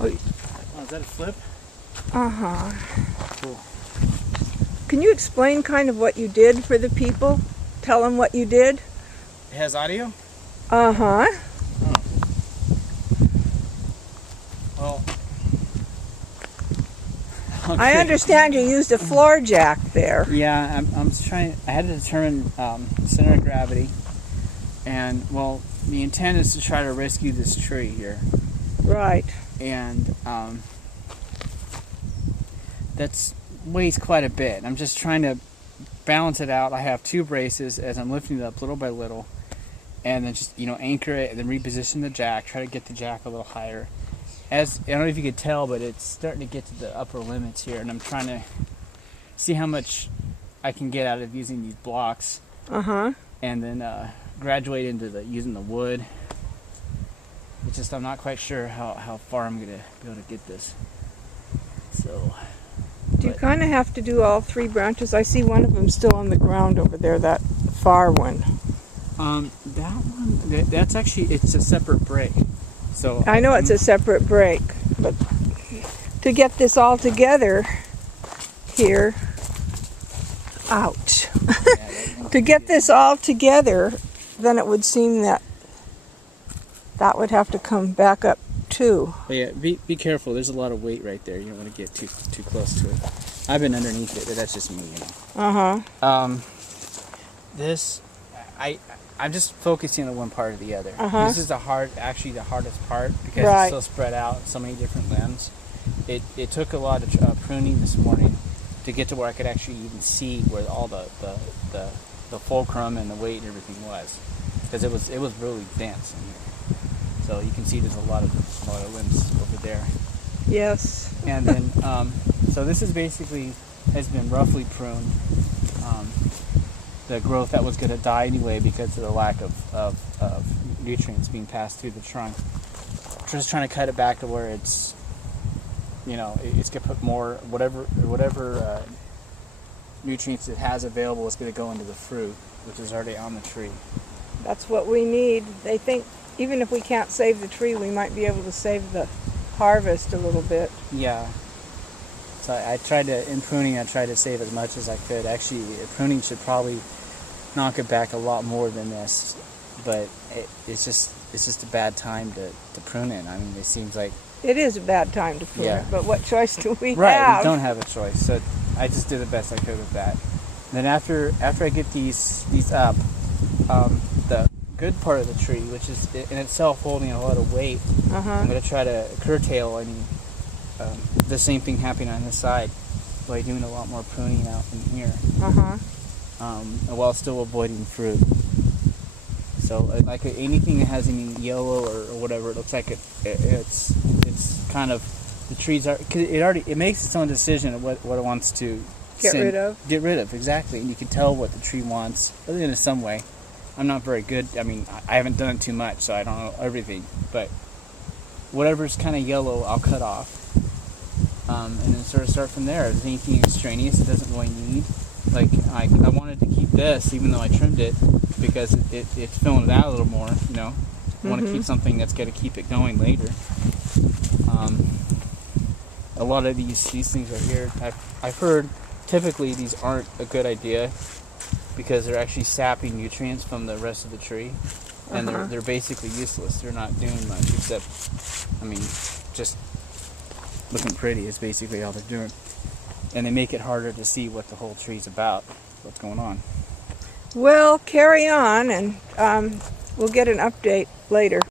Oh, is that a flip? Uh-huh. Cool. Can you explain kind of what you did for the people? Tell them what you did? It has audio? Uh-huh. Oh. Well, okay. I understand you used a floor jack there. Yeah, I'm trying. I had to determine center of gravity, and well, the intent is to try to rescue this tree here, Right. and that's weighs quite a bit. I'm just trying to balance it out. I have two braces as I'm lifting it up little by little, and then just anchor it and then reposition the jack. Try to get the jack a little higher. As I don't know if you could tell, but it's starting to get to the upper limits here, and I'm trying to see how much I can get out of using these blocks, Uh-huh. and then graduate into using the wood. It's just I'm not quite sure how far I'm gonna be able to get this. So. Do you kind of have to do all three branches? I see one of them still on the ground over there, that far one. That one, that's actually, it's a separate break. So I know it's a separate break, but to get this all together here, ouch. To get this all together, then it would seem that that would have to come back up too. But yeah, be careful. There's a lot of weight right there. You don't want to get too close to it. I've been underneath it, but that's just me. Uh-huh. This, I'm just focusing on one part or the other. Uh-huh. This is actually the hardest part because Right. it's so spread out, so many different limbs. It took a lot of pruning this morning to get to where I could actually even see where all the fulcrum and the weight and everything was, because it was really dense in here. So you can see there's a lot of limbs over there. Yes. And then, so this is basically has been roughly pruned. The growth that was going to die anyway because of the lack of nutrients being passed through the trunk. Just trying to cut it back to where it's, it's going to put more, whatever nutrients it has available is going to go into the fruit, which is already on the tree. That's what we need. They think even if we can't save the tree, we might be able to save the harvest a little bit. Yeah. So I tried to, in pruning, I tried to save as much as I could. Actually, pruning should probably knock it back a lot more than this, but it's just a bad time to prune it. I mean, it seems like It is a bad time to prune Yeah. it, but what choice do we right. have? We don't have a choice, so I just did the best I could with that. And then after I get these up, the good part of the tree, which is in itself holding a lot of weight, Uh-huh. I'm going to try to curtail any the same thing happening on this side by doing a lot more pruning out in here, Uh-huh. while still avoiding fruit. So like anything that has any yellow or whatever, it looks like it's kind of, the trees are, cause it makes its own decision of what it wants to Get rid of. Exactly, and you can tell what the tree wants in some way. I'm not very good. I mean, I haven't done it too much, so I don't know everything. But whatever's kind of yellow, I'll cut off, and then sort of start from there. If there's anything extraneous it doesn't really need, like I wanted to keep this, even though I trimmed it, because it's filling it out a little more. I want to keep something that's going to keep it going later. A lot of these things right here, I've heard typically these aren't a good idea because they're actually sapping nutrients from the rest of the tree, and they're basically useless. They're not doing much except, just looking pretty is basically all they're doing, and they make it harder to see what the whole tree's about, what's going on. Well, carry on, and we'll get an update later.